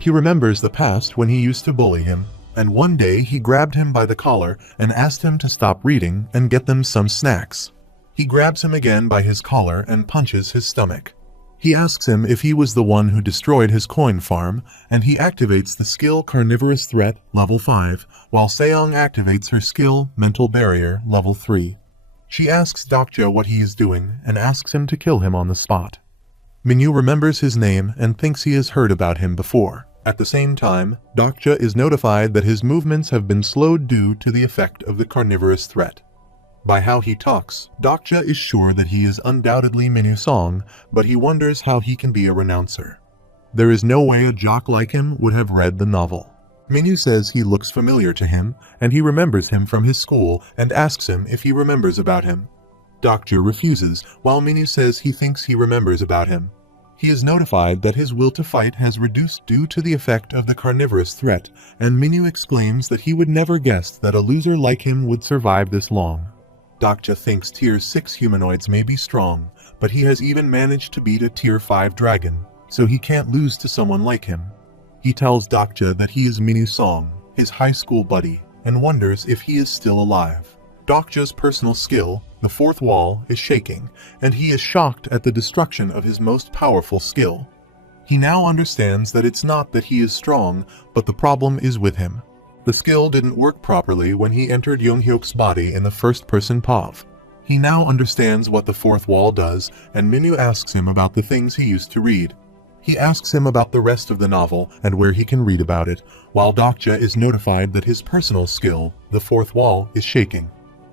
He remembers the past when he used to bully him, and one day he grabbed him by the collar and asked him to stop reading and get them some snacks. He grabs him again by his collar and punches his stomach. He asks him if he was the one who destroyed his coin farm, and he activates the skill Carnivorous Threat level 5, while Seong activates her skill Mental Barrier level 3. She asks Dokja what he is doing and asks him to kill him on the spot. Minyu remembers his name and thinks he has heard about him before. At the same time, Dokja is notified that his movements have been slowed due to the effect of the Carnivorous Threat. By how he talks, Dokja is sure that he is undoubtedly Minyu Song, but he wonders how he can be a renouncer. There is no way a jock like him would have read the novel. Minyu says he looks familiar to him, and he remembers him from his school and asks him if he remembers about him. Dokja refuses, while Minyu says he thinks he remembers about him. He is notified that his will to fight has reduced due to the effect of the Carnivorous Threat, and Minyu exclaims that he would never guess that a loser like him would survive this long. Dokja thinks Tier 6 humanoids may be strong, but he has even managed to beat a Tier 5 dragon, so he can't lose to someone like him. He tells Dokja that he is Minyu Song, his high school buddy, and wonders if he is still alive. Dokja's personal skill, the fourth wall, is shaking, and he is shocked at the destruction of his most powerful skill. He now understands that it's not that he is strong, but the problem is with him. The skill didn't work properly when he entered Younghyuk's body in the first-person POV. He now understands what the fourth wall does, and Minyu asks him about the things he used to read. He asks him about the rest of the novel and where he can read about it, while Dokja is notified that his personal skill, the fourth wall, is shaking.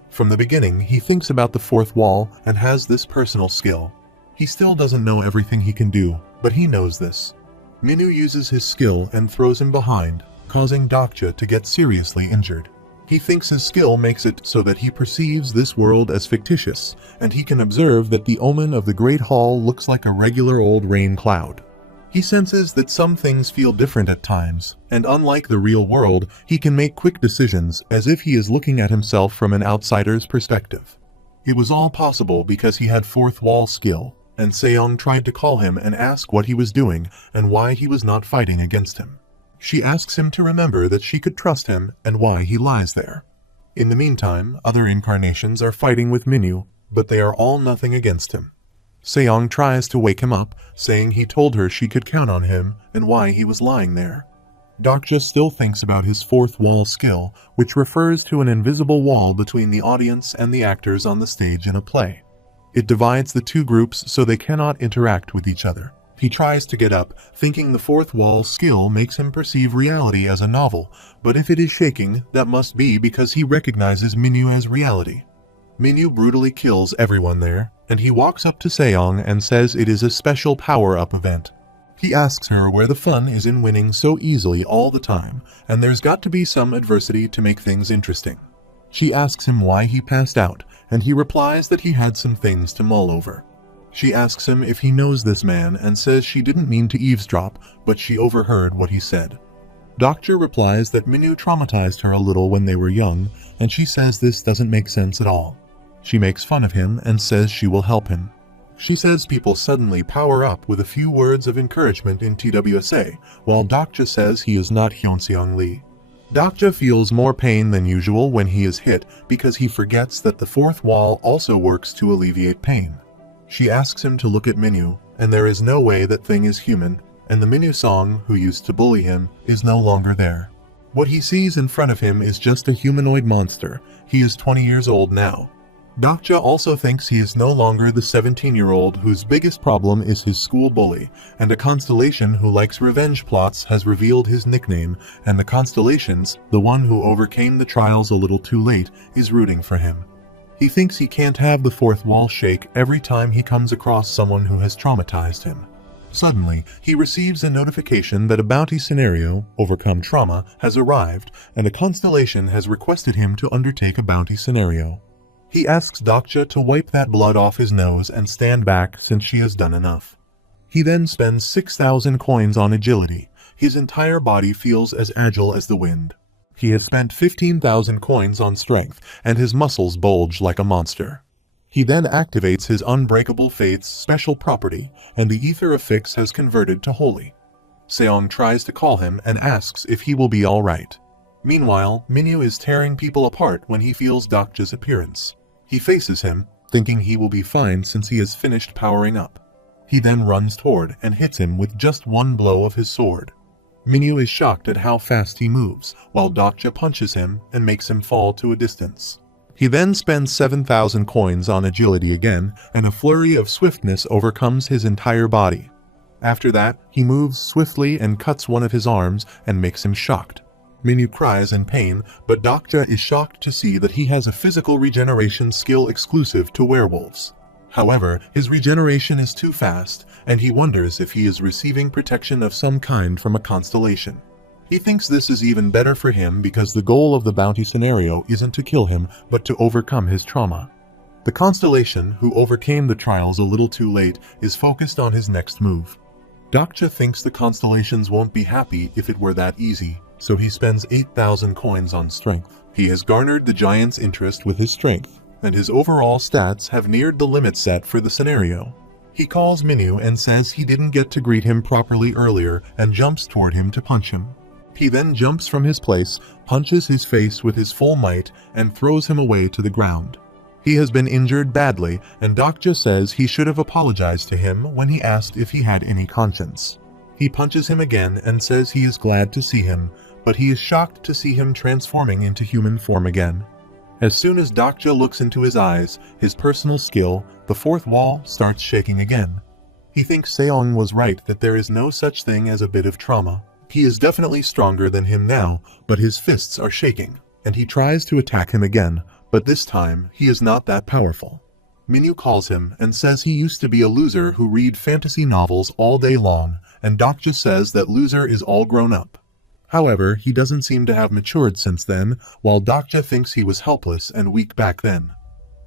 From the beginning, he thinks about the fourth wall and has this personal skill. He still doesn't know everything he can do, but he knows this. Minyu uses his skill and throws him behind, causing Dokja to get seriously injured. He thinks his skill makes it so that he perceives this world as fictitious, and he can observe that the omen of the Great Hall looks like a regular old rain cloud. He senses that some things feel different at times, and unlike the real world, he can make quick decisions as if he is looking at himself from an outsider's perspective. It was all possible because he had fourth wall skill, and Seong tried to call him and ask what he was doing and why he was not fighting against him. She asks him to remember that she could trust him and why he lies there. In the meantime, other incarnations are fighting with Minyu, but they are all nothing against him. Seong tries to wake him up, saying he told her she could count on him and why he was lying there. Dokja still thinks about his fourth wall skill, which refers to an invisible wall between the audience and the actors on the stage in a play. It divides the two groups so they cannot interact with each other. He tries to get up, thinking the fourth wall skill makes him perceive reality as a novel, but if it is shaking, that must be because he recognizes Minyu as reality. Minyu brutally kills everyone there, and he walks up to Seong and says it is a special power-up event. He asks her where the fun is in winning so easily all the time, and there's got to be some adversity to make things interesting. She asks him why he passed out, and he replies that he had some things to mull over. She asks him if he knows this man and says she didn't mean to eavesdrop, but she overheard what he said. Dokja replies that Minyu traumatized her a little when they were young, and she says this doesn't make sense at all. She makes fun of him and says she will help him. She says people suddenly power up with a few words of encouragement in TWSA, while Dokja says he is not Hyunseong Lee. Dokja feels more pain than usual when he is hit because he forgets that the fourth wall also works to alleviate pain. She asks him to look at Minyu, and there is no way that thing is human, and the Minyu Song, who used to bully him, is no longer there. What he sees in front of him is just a humanoid monster. He is 20 years old now. Dokja also thinks he is no longer the 17-year-old whose biggest problem is his school bully, and a Constellation who likes revenge plots has revealed his nickname, and the Constellations, the one who overcame the trials a little too late, is rooting for him. He thinks he can't have the fourth wall shake every time he comes across someone who has traumatized him. Suddenly, he receives a notification that a bounty scenario, Overcome Trauma, has arrived, and a Constellation has requested him to undertake a bounty scenario. He asks Dokja to wipe that blood off his nose and stand back since she has done enough. He then spends 6,000 coins on agility. His entire body feels as agile as the wind. He has spent 15,000 coins on strength, and his muscles bulge like a monster. He then activates his Unbreakable Faith's special property, and the Ether Affix has converted to Holy. Seong tries to call him and asks if he will be alright. Meanwhile, Minyu is tearing people apart when he feels Dokja's appearance. He faces him, thinking he will be fine since he has finished powering up. He then runs toward and hits him with just one blow of his sword. Minyu is shocked at how fast he moves, while Dokja punches him and makes him fall to a distance. He then spends 7,000 coins on agility again, and a flurry of swiftness overcomes his entire body. After that, he moves swiftly and cuts one of his arms and makes him shocked. Minyu cries in pain, but Dokja is shocked to see that he has a physical regeneration skill exclusive to werewolves. However, his regeneration is too fast, and he wonders if he is receiving protection of some kind from a constellation. He thinks this is even better for him because the goal of the bounty scenario isn't to kill him, but to overcome his trauma. The constellation, who overcame the trials a little too late, is focused on his next move. Dokja thinks the constellations won't be happy if it were that easy, so he spends 8,000 coins on strength. He has garnered the giant's interest with his strength, and his overall stats have neared the limit set for the scenario. He calls Minyu and says he didn't get to greet him properly earlier and jumps toward him to punch him. He then jumps from his place, punches his face with his full might, and throws him away to the ground. He has been injured badly, and Dokja says he should have apologized to him when he asked if he had any conscience. He punches him again and says he is glad to see him, but he is shocked to see him transforming into human form again. As soon as Dokja looks into his eyes, his personal skill, the fourth wall, starts shaking again. He thinks Seong was right that there is no such thing as a bit of trauma. He is definitely stronger than him now, but his fists are shaking, and he tries to attack him again, but this time he is not that powerful. Minyu calls him and says he used to be a loser who read fantasy novels all day long, and Dokja says that loser is all grown up. However, he doesn't seem to have matured since then, while Dokja thinks he was helpless and weak back then.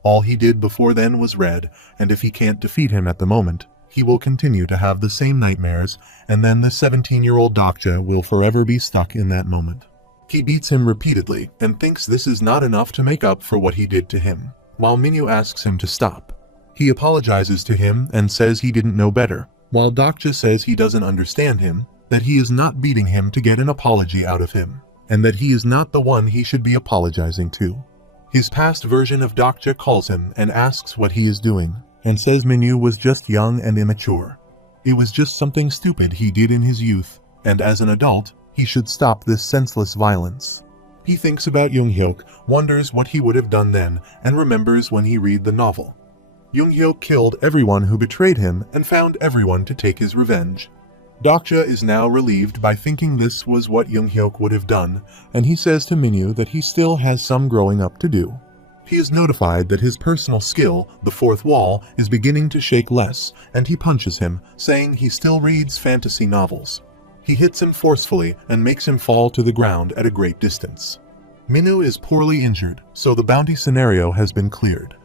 All he did before then was read, and if he can't defeat him at the moment, he will continue to have the same nightmares, and then the 17-year-old Dokja will forever be stuck in that moment. He beats him repeatedly and thinks this is not enough to make up for what he did to him, while Minyu asks him to stop. He apologizes to him and says he didn't know better, while Dokja says he doesn't understand him, that he is not beating him to get an apology out of him, and that he is not the one he should be apologizing to. His past version of Dokja calls him and asks what he is doing, and says Minyu was just young and immature. It was just something stupid he did in his youth, and as an adult, he should stop this senseless violence. He thinks about Young-hyuk, wonders what he would have done then, and remembers when he read the novel. Young-hyuk killed everyone who betrayed him and found everyone to take his revenge. Dokja is now relieved by thinking this was what Young-hyuk would have done, and he says to Minyu that he still has some growing up to do. He is notified that his personal skill, the fourth wall, is beginning to shake less, and he punches him, saying he still reads fantasy novels. He hits him forcefully and makes him fall to the ground at a great distance. Minyu is poorly injured, so the bounty scenario has been cleared.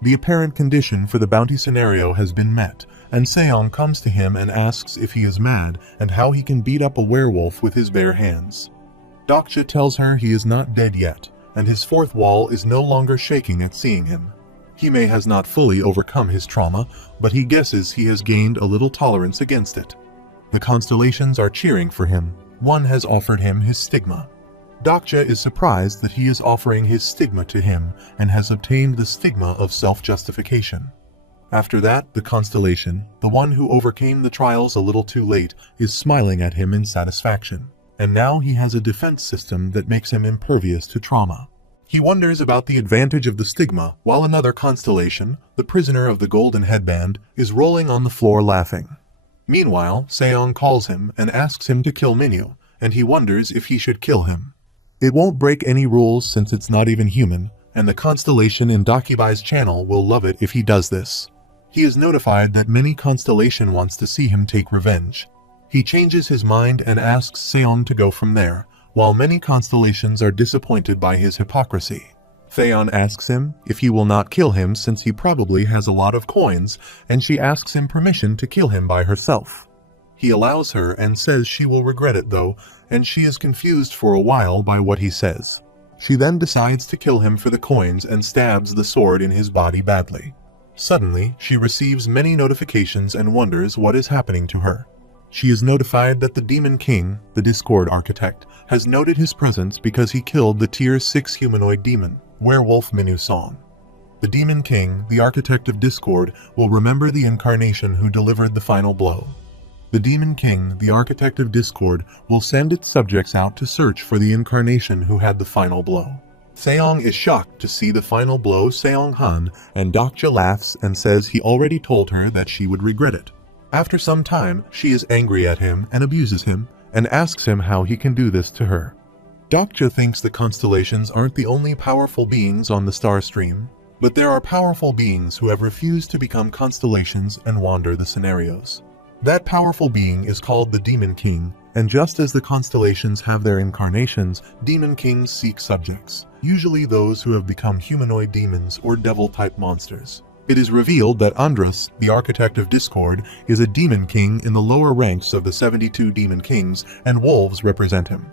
The apparent condition for the bounty scenario has been met, and Seong comes to him and asks if he is mad and how he can beat up a werewolf with his bare hands. Dokja tells her he is not dead yet, and his fourth wall is no longer shaking at seeing him. He may has not fully overcome his trauma, but he guesses he has gained a little tolerance against it. The constellations are cheering for him. One has offered him his stigma. Dokja is surprised that he is offering his stigma to him and has obtained the stigma of self-justification. After that, the constellation, the one who overcame the trials a little too late, is smiling at him in satisfaction. And now he has a defense system that makes him impervious to trauma. He wonders about the advantage of the stigma, while another constellation, the prisoner of the golden headband, is rolling on the floor laughing. Meanwhile, Seong calls him and asks him to kill Minyu, and he wonders if he should kill him. It won't break any rules since it's not even human, and the constellation in Dokibai's channel will love it if he does this. He is notified that many constellation wants to see him take revenge. He changes his mind and asks Seon to go from there, while many constellations are disappointed by his hypocrisy. Theon asks him if he will not kill him since he probably has a lot of coins, and she asks him permission to kill him by herself. He allows her and says she will regret it though, and she is confused for a while by what he says. She then decides to kill him for the coins and stabs the sword in his body badly. Suddenly, she receives many notifications and wonders what is happening to her. She is notified that the Demon King, the Discord Architect, has noted his presence because he killed the Tier 6 humanoid demon, Werewolf Minu Song. The Demon King, the Architect of Discord, will remember the incarnation who delivered the final blow. The Demon King, the Architect of Discord, will send its subjects out to search for the incarnation who had the final blow. Seong is shocked to see the final blow Seong Han, and Dokja laughs and says he already told her that she would regret it. After some time, she is angry at him and abuses him, and asks him how he can do this to her. Dokja thinks the constellations aren't the only powerful beings on the star stream, but there are powerful beings who have refused to become constellations and wander the scenarios. That powerful being is called the Demon King, and just as the constellations have their incarnations, Demon Kings seek subjects, usually those who have become humanoid demons or devil-type monsters. It is revealed that Andras, the Architect of Discord, is a Demon King in the lower ranks of the 72 Demon Kings, and wolves represent him.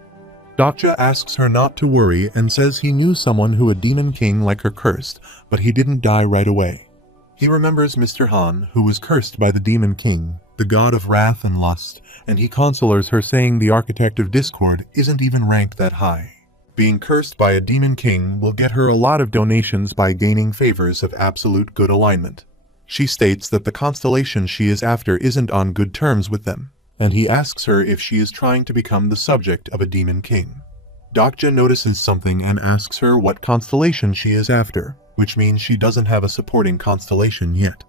Dokja asks her not to worry and says he knew someone who a Demon King like her cursed, but he didn't die right away. He remembers Mr. Han, who was cursed by the Demon King, the god of wrath and lust, and he consolers her saying the Architect of Discord isn't even ranked that high. Being cursed by a Demon King will get her a lot of donations by gaining favors of absolute good alignment. She states that the constellation she is after isn't on good terms with them, and he asks her if she is trying to become the subject of a Demon King. Dokja notices something and asks her what constellation she is after, which means she doesn't have a supporting constellation yet.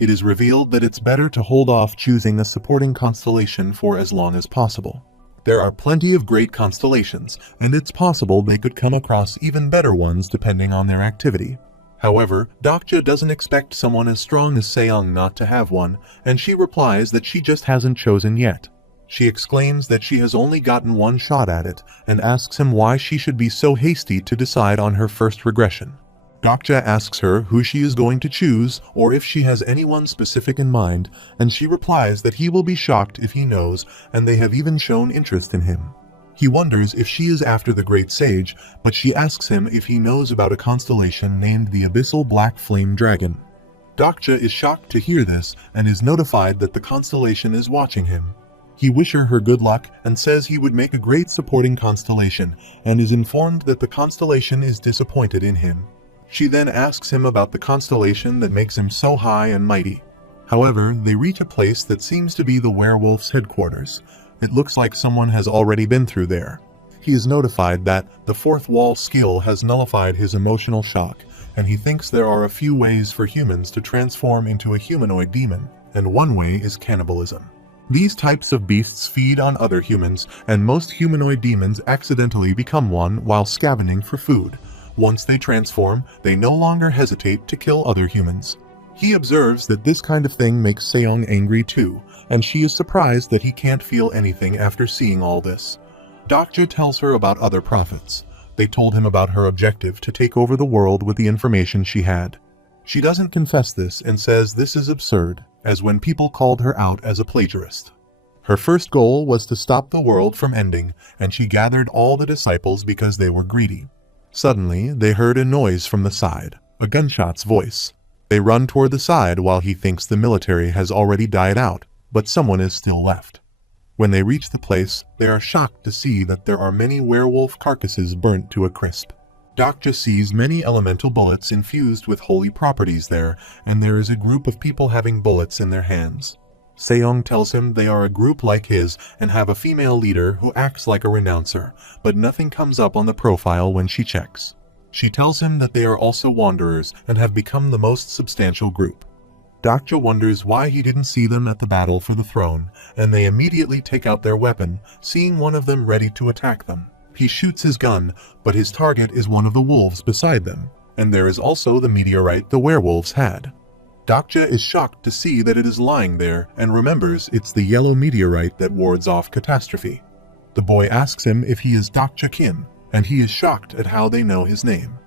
It is revealed that it's better to hold off choosing a supporting constellation for as long as possible. There are plenty of great constellations, and it's possible they could come across even better ones depending on their activity. However, Dokja doesn't expect someone as strong as Seong not to have one, and she replies that she just hasn't chosen yet. She exclaims that she has only gotten one shot at it, and asks him why she should be so hasty to decide on her first regression. Dokja asks her who she is going to choose, or if she has anyone specific in mind, and she replies that he will be shocked if he knows, and they have even shown interest in him. He wonders if she is after the Great Sage, but she asks him if he knows about a constellation named the Abyssal Black Flame Dragon. Dokja is shocked to hear this, and is notified that the constellation is watching him. He wishes her good luck and says he would make a great supporting constellation, and is informed that the constellation is disappointed in him. She then asks him about the constellation that makes him so high and mighty. However, they reach a place that seems to be the werewolf's headquarters. It looks like someone has already been through there. He is notified that the fourth wall skill has nullified his emotional shock, and he thinks there are a few ways for humans to transform into a humanoid demon, and one way is cannibalism. These types of beasts feed on other humans, and most humanoid demons accidentally become one while scavenging for food. Once they transform, they no longer hesitate to kill other humans. He observes that this kind of thing makes Seong angry too, and she is surprised that he can't feel anything after seeing all this. Dokja tells her about other prophets. They told him about her objective to take over the world with the information she had. She doesn't confess this and says this is absurd, as when people called her out as a plagiarist. Her first goal was to stop the world from ending, and she gathered all the disciples because they were greedy. Suddenly, they heard a noise from the side, a gunshot's voice. They run toward the side while he thinks the military has already died out, but someone is still left. When they reach the place, they are shocked to see that there are many werewolf carcasses burnt to a crisp. Dokja sees many elemental bullets infused with holy properties there, and there is a group of people having bullets in their hands. Seong tells him they are a group like his and have a female leader who acts like a renouncer, but nothing comes up on the profile when she checks. She tells him that they are also wanderers and have become the most substantial group. Dokja wonders why he didn't see them at the battle for the throne, and they immediately take out their weapon, seeing one of them ready to attack them. He shoots his gun, but his target is one of the wolves beside them, and there is also the meteorite the werewolves had. Dokja is shocked to see that it is lying there and remembers it's the yellow meteorite that wards off catastrophe. The boy asks him if he is Dokja Kim, and he is shocked at how they know his name.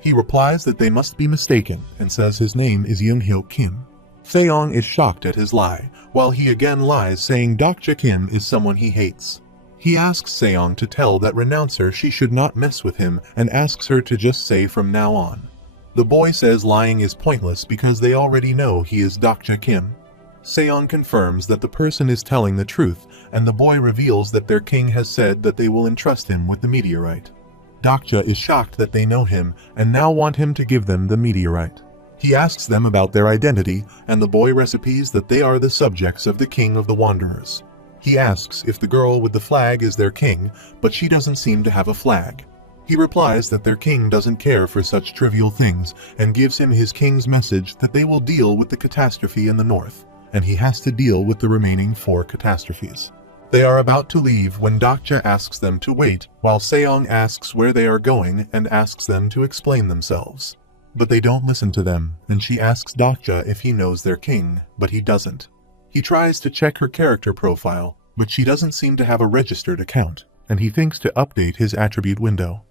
He replies that they must be mistaken and says his name is Young-hyo Kim. Seong is shocked at his lie, while he again lies saying Dokja Kim is someone he hates. He asks Seong to tell that renouncer she should not mess with him and asks her to just say from now on. The boy says lying is pointless because they already know he is Dokja Kim. Seong confirms that the person is telling the truth, and the boy reveals that their king has said that they will entrust him with the meteorite. Dokja is shocked that they know him and now want him to give them the meteorite. He asks them about their identity, and the boy recipes that they are the subjects of the king of the wanderers. He asks if the girl with the flag is their king, but she doesn't seem to have a flag. He replies that their king doesn't care for such trivial things and gives him his king's message that they will deal with the catastrophe in the north, and he has to deal with the remaining 4 catastrophes. They are about to leave when Dokja asks them to wait, while Seong asks where they are going and asks them to explain themselves. But they don't listen to them, and she asks Dokja if he knows their king, but he doesn't. He tries to check her character profile, but she doesn't seem to have a registered account, and he thinks to update his attribute window.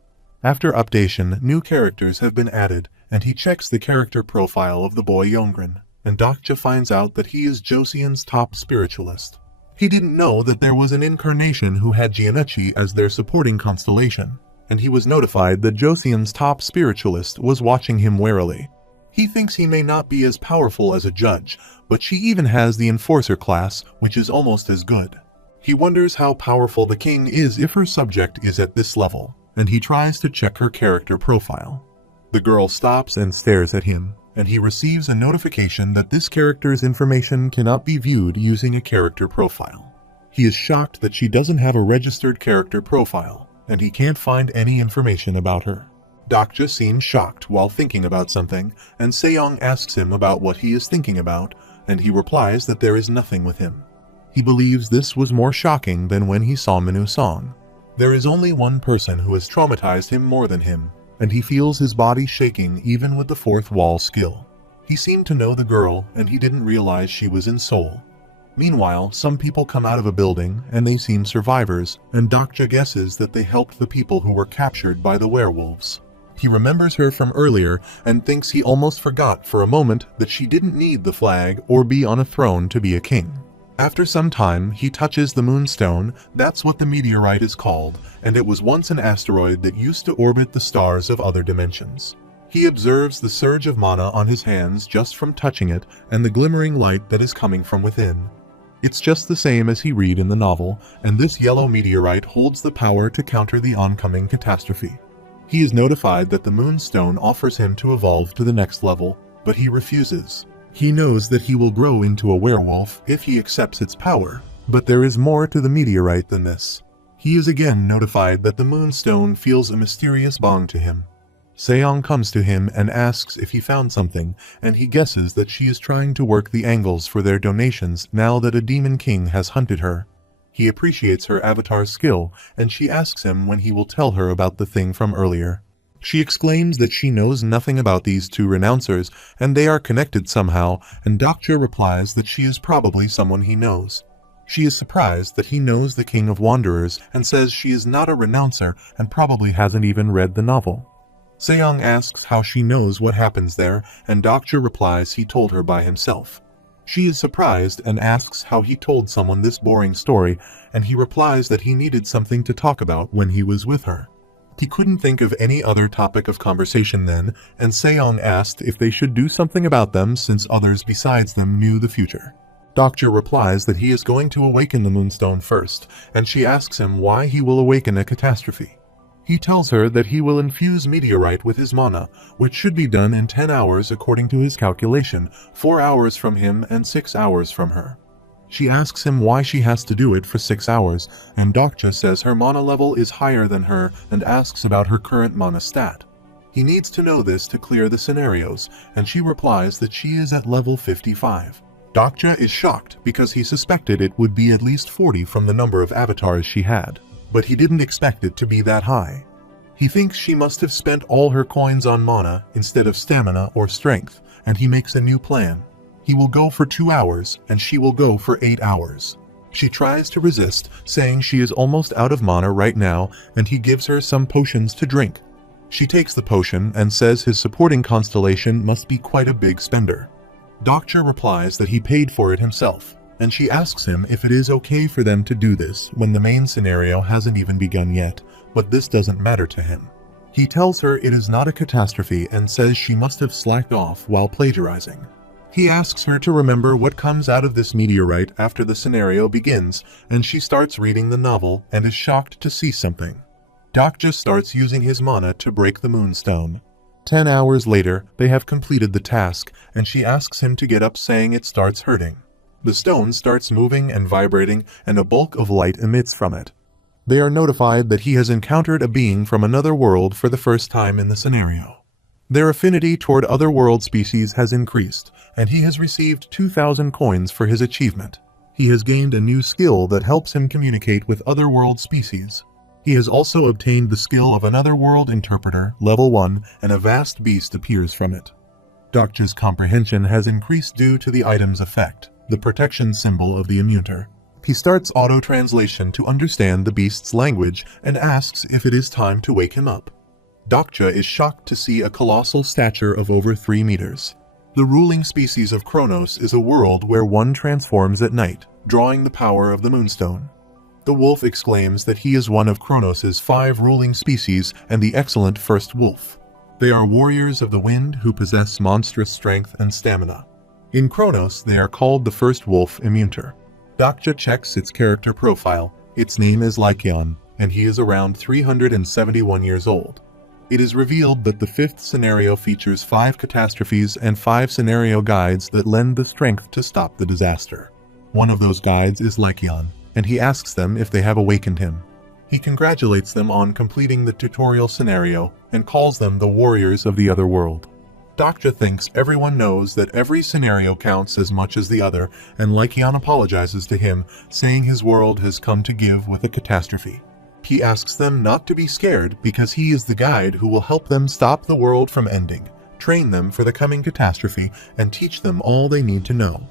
After updation, new characters have been added, and he checks the character profile of the boy Yongren, and Dokja finds out that he is Josian's top spiritualist. He didn't know that there was an incarnation who had Jianuchi as their supporting constellation, and he was notified that Josian's top spiritualist was watching him warily. He thinks he may not be as powerful as a judge, but she even has the enforcer class, which is almost as good. He wonders how powerful the king is if her subject is at this level, and he tries to check her character profile. The girl stops and stares at him, and he receives a notification that this character's information cannot be viewed using a character profile. He is shocked that she doesn't have a registered character profile, and he can't find any information about her. Dokja seems shocked while thinking about something, and Seong asks him about what he is thinking about, and he replies that there is nothing with him. He believes this was more shocking than when he saw Minu Song. There is only one person who has traumatized him more than him, and he feels his body shaking even with the 4th wall skill. He seemed to know the girl, and he didn't realize she was in Seoul. Meanwhile, some people come out of a building, and they seem survivors, and Dokja guesses that they helped the people who were captured by the werewolves. He remembers her from earlier, and thinks he almost forgot for a moment that she didn't need the flag or be on a throne to be a king. After some time, he touches the moonstone. That's what the meteorite is called, and it was once an asteroid that used to orbit the stars of other dimensions. He observes the surge of mana on his hands just from touching it, and the glimmering light that is coming from within. It's just the same as he read in the novel, and this yellow meteorite holds the power to counter the oncoming catastrophe. He is notified that the moonstone offers him to evolve to the next level, but he refuses. He knows that he will grow into a werewolf if he accepts its power, but there is more to the meteorite than this. He is again notified that the moonstone feels a mysterious bond to him. Seong comes to him and asks if he found something, and he guesses that she is trying to work the angles for their donations now that a demon king has hunted her. He appreciates her avatar's skill, and she asks him when he will tell her about the thing from earlier. She exclaims that she knows nothing about these 2 renouncers, and they are connected somehow, and Dokja replies that she is probably someone he knows. She is surprised that he knows the King of Wanderers, and says she is not a renouncer and probably hasn't even read the novel. Seong asks how she knows what happens there, and Dokja replies he told her by himself. She is surprised and asks how he told someone this boring story, and he replies that he needed something to talk about when he was with her. He couldn't think of any other topic of conversation then, and Seong asked if they should do something about them since others besides them knew the future. Dokja replies that he is going to awaken the moonstone first, and she asks him why he will awaken a catastrophe. He tells her that he will infuse meteorite with his mana, which should be done in 10 hours according to his calculation, 4 hours from him and 6 hours from her. She asks him why she has to do it for 6 hours, and Dokja says her mana level is higher than her and asks about her current mana stat. He needs to know this to clear the scenarios, and she replies that she is at level 55. Dokja is shocked because he suspected it would be at least 40 from the number of avatars she had, but he didn't expect it to be that high. He thinks she must have spent all her coins on mana instead of stamina or strength, and he makes a new plan. He will go for 2 hours, and she will go for 8 hours. She tries to resist, saying she is almost out of mana right now, and he gives her some potions to drink. She takes the potion and says his supporting constellation must be quite a big spender. Dokja replies that he paid for it himself, and she asks him if it is okay for them to do this when the main scenario hasn't even begun yet, but this doesn't matter to him. He tells her it is not a catastrophe and says she must have slacked off while plagiarizing. He asks her to remember what comes out of this meteorite after the scenario begins, and she starts reading the novel and is shocked to see something. Dokja starts using his mana to break the moonstone. 10 hours later, they have completed the task, and she asks him to get up, saying it starts hurting. The stone starts moving and vibrating, and a bulk of light emits from it. They are notified that he has encountered a being from another world for the first time in the scenario. Their affinity toward other world species has increased, and he has received 2,000 coins for his achievement. He has gained a new skill that helps him communicate with other world species. He has also obtained the skill of another world interpreter, level 1, and a vast beast appears from it. Dokja's comprehension has increased due to the item's effect, the protection symbol of the immunter. He starts auto-translation to understand the beast's language and asks if it is time to wake him up. Dokja is shocked to see a colossal stature of over 3 meters. The ruling species of Kronos is a world where one transforms at night, drawing the power of the moonstone. The wolf exclaims that he is one of Kronos' 5 ruling species and the excellent first wolf. They are warriors of the wind who possess monstrous strength and stamina. In Kronos, they are called the first wolf immunter. Dokja checks its character profile. Its name is Lycaon, and he is around 371 years old. It is revealed that the 5th scenario features 5 catastrophes and 5 scenario guides that lend the strength to stop the disaster. One of those guides is Lycaon, and he asks them if they have awakened him. He congratulates them on completing the tutorial scenario and calls them the warriors of the other world. Dokja thinks everyone knows that every scenario counts as much as the other, and Lycaon apologizes to him, saying his world has come to give with a catastrophe. He asks them not to be scared because he is the guide who will help them stop the world from ending, train them for the coming catastrophe, and teach them all they need to know.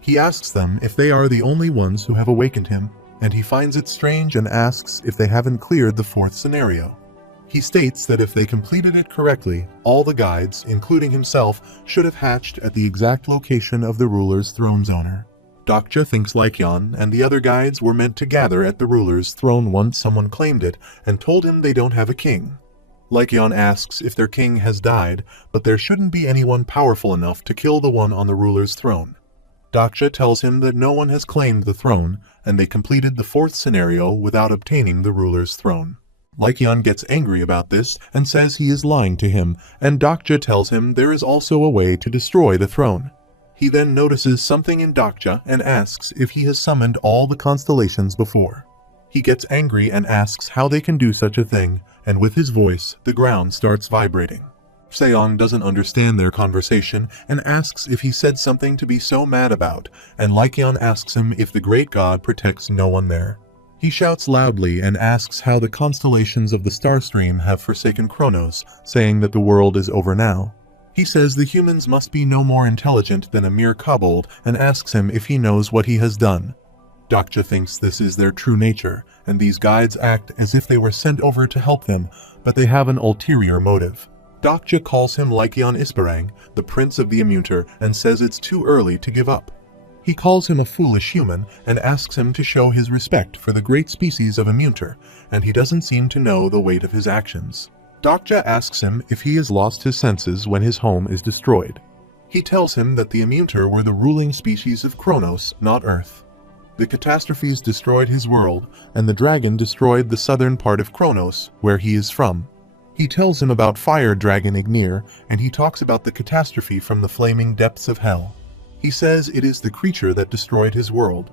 He asks them if they are the only ones who have awakened him, and he finds it strange and asks if they haven't cleared the 4th scenario. He states that if they completed it correctly, all the guides, including himself, should have hatched at the exact location of the ruler's throne's owner. Dokja thinks Lycaon and the other guides were meant to gather at the ruler's throne once someone claimed it and told him they don't have a king. Lycaon asks if their king has died, but there shouldn't be anyone powerful enough to kill the one on the ruler's throne. Dokja tells him that no one has claimed the throne, and they completed the 4th scenario without obtaining the ruler's throne. Lycaon gets angry about this and says he is lying to him, and Dokja tells him there is also a way to destroy the throne. He then notices something in Dokja and asks if he has summoned all the constellations before. He gets angry and asks how they can do such a thing, and with his voice, the ground starts vibrating. Seong doesn't understand their conversation and asks if he said something to be so mad about, and Lycaon asks him if the great god protects no one there. He shouts loudly and asks how the constellations of the star stream have forsaken Kronos, saying that the world is over now. He says the humans must be no more intelligent than a mere kobold and asks him if he knows what he has done. Dokja thinks this is their true nature, and these guides act as if they were sent over to help them, but they have an ulterior motive. Dokja calls him Lycaon Isparang, the prince of the immunter, and says it's too early to give up. He calls him a foolish human and asks him to show his respect for the great species of immunter, and he doesn't seem to know the weight of his actions. Dokja asks him if he has lost his senses when his home is destroyed. He tells him that the immunter were the ruling species of Kronos, not Earth. The catastrophes destroyed his world, and the dragon destroyed the southern part of Kronos, where he is from. He tells him about fire dragon Ignir, and he talks about the catastrophe from the flaming depths of hell. He says it is the creature that destroyed his world.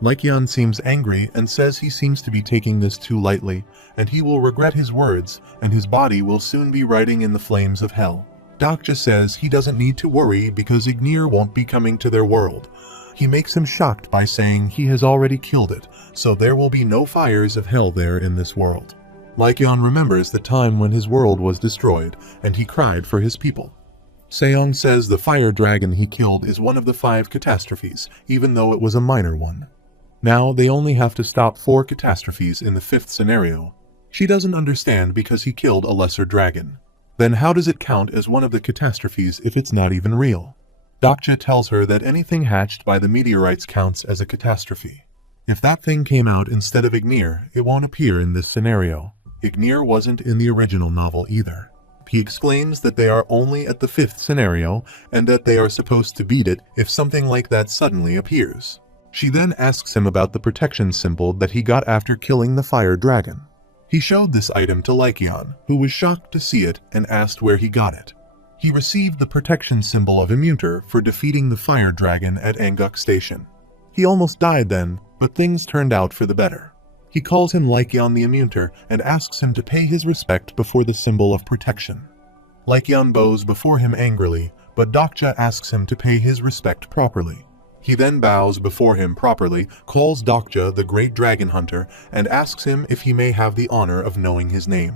Lycaon seems angry and says he seems to be taking this too lightly, and he will regret his words, and his body will soon be riding in the flames of hell. Dokja says he doesn't need to worry because Ignir won't be coming to their world. He makes him shocked by saying he has already killed it, so there will be no fires of hell there in this world. Lycaon remembers the time when his world was destroyed, and he cried for his people. Seong says the fire dragon he killed is one of the 5 catastrophes, even though it was a minor one. Now they only have to stop 4 catastrophes in the 5th scenario. She doesn't understand because he killed a lesser dragon. Then how does it count as one of the catastrophes if it's not even real? Dokja tells her that anything hatched by the meteorites counts as a catastrophe. If that thing came out instead of Ignir, it won't appear in this scenario. Ignir wasn't in the original novel either. He explains that they are only at the 5th scenario and that they are supposed to beat it if something like that suddenly appears. She then asks him about the protection symbol that he got after killing the fire dragon. He showed this item to Lycion, who was shocked to see it and asked where he got it. He received the protection symbol of Immunter for defeating the fire dragon at Anguk Station. He almost died then, but things turned out for the better. He calls him Lycion the Immunter and asks him to pay his respect before the symbol of protection. Lycion bows before him angrily, but Dokja asks him to pay his respect properly. He then bows before him properly, calls Dokja the Great Dragon Hunter, and asks him if he may have the honor of knowing his name.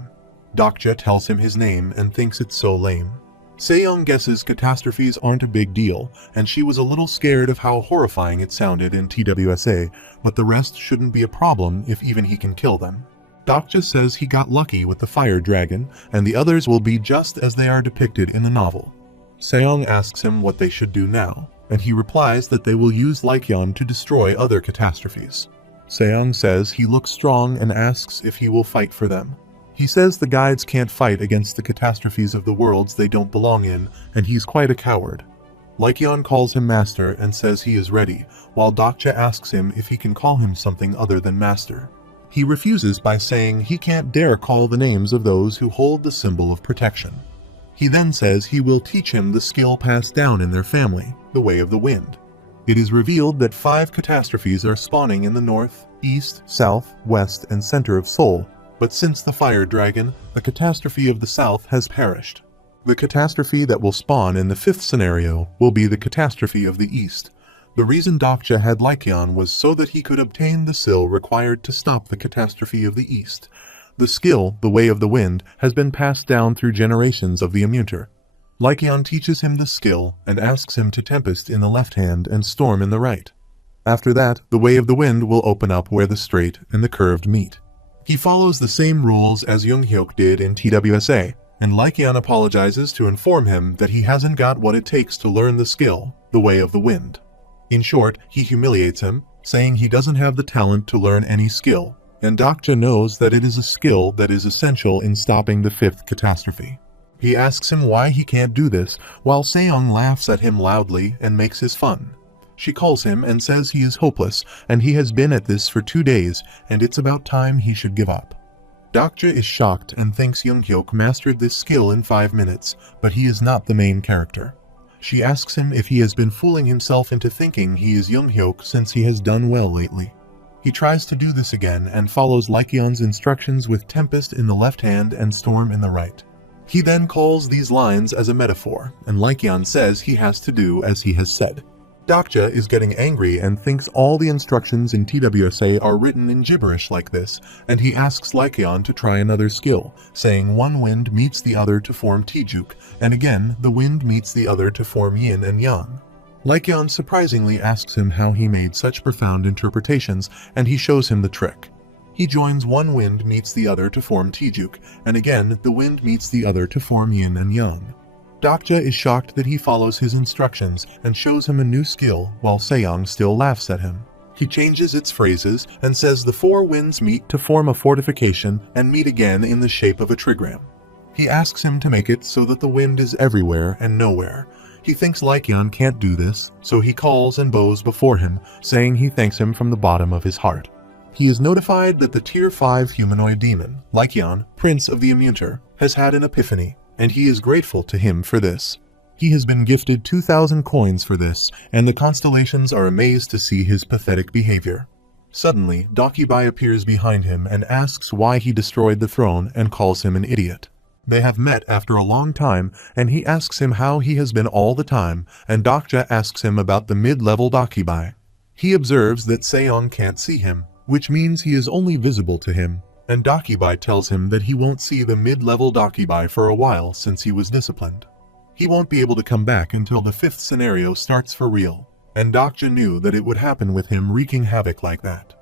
Dokja tells him his name and thinks it's so lame. Seong guesses catastrophes aren't a big deal, and she was a little scared of how horrifying it sounded in TWSA, but the rest shouldn't be a problem if even he can kill them. Dokja says he got lucky with the fire dragon, and the others will be just as they are depicted in the novel. Seong asks him what they should do now, and he replies that they will use Lycion to destroy other catastrophes. Seong says he looks strong and asks if he will fight for them. He says the guides can't fight against the catastrophes of the worlds they don't belong in, and he's quite a coward. Lycion calls him Master and says he is ready, while Dokja asks him if he can call him something other than Master. He refuses by saying he can't dare call the names of those who hold the symbol of protection. He then says he will teach him the skill passed down in their family, the Way of the Wind. It is revealed that 5 catastrophes are spawning in the north, east, south, west, and center of Seoul, but since the fire dragon, the catastrophe of the south has perished. The catastrophe that will spawn in the 5th scenario will be the catastrophe of the east. The reason Dokja had Lycion was so that he could obtain the skill required to stop the catastrophe of the east. The skill, the Way of the Wind, has been passed down through generations of the Immunter. Lycion teaches him the skill and asks him to Tempest in the left hand and Storm in the right. After that, the Way of the Wind will open up where the straight and the curved meet. He follows the same rules as Junghyuk did in TWSA, and Lycion apologizes to inform him that he hasn't got what it takes to learn the skill, the Way of the Wind. In short, he humiliates him, saying he doesn't have the talent to learn any skill, and Dokja knows that it is a skill that is essential in stopping the 5th catastrophe. He asks him why he can't do this, while Seong laughs at him loudly and makes his fun. She calls him and says he is hopeless, and he has been at this for 2 days, and it's about time he should give up. Dokja is shocked and thinks Junghyuk mastered this skill in 5 minutes, but he is not the main character. She asks him if he has been fooling himself into thinking he is Junghyuk since he has done well lately. He tries to do this again and follows Lycion's instructions with Tempest in the left hand and Storm in the right. He then calls these lines as a metaphor, and Lycion says he has to do as he has said. Dokja is getting angry and thinks all the instructions in TWSA are written in gibberish like this, and he asks Lycion to try another skill, saying one wind meets the other to form Tijuk, and again the wind meets the other to form Yin and Yang. Lycion surprisingly asks him how he made such profound interpretations, and he shows him the trick. He joins one wind meets the other to form Tijuk, and again the wind meets the other to form Yin and Yang. Dokja is shocked that he follows his instructions and shows him a new skill, while Seong still laughs at him. He changes its phrases and says the 4 winds meet to form a fortification and meet again in the shape of a trigram. He asks him to make it so that the wind is everywhere and nowhere. He thinks Lycion can't do this, so he calls and bows before him, saying he thanks him from the bottom of his heart. He is notified that the Tier 5 humanoid demon, Lycion, Prince of the Immunter, has had an epiphany, and he is grateful to him for this. He has been gifted 2,000 coins for this, and the constellations are amazed to see his pathetic behavior. Suddenly, Dokibai appears behind him and asks why he destroyed the throne and calls him an idiot. They have met after a long time, and he asks him how he has been all the time, and Dokja asks him about the mid-level Dokibai. He observes that Seong can't see him, which means he is only visible to him, and Dokibai tells him that he won't see the mid-level Dokibai for a while since he was disciplined. He won't be able to come back until the 5th scenario starts for real, and Dokja knew that it would happen with him wreaking havoc like that.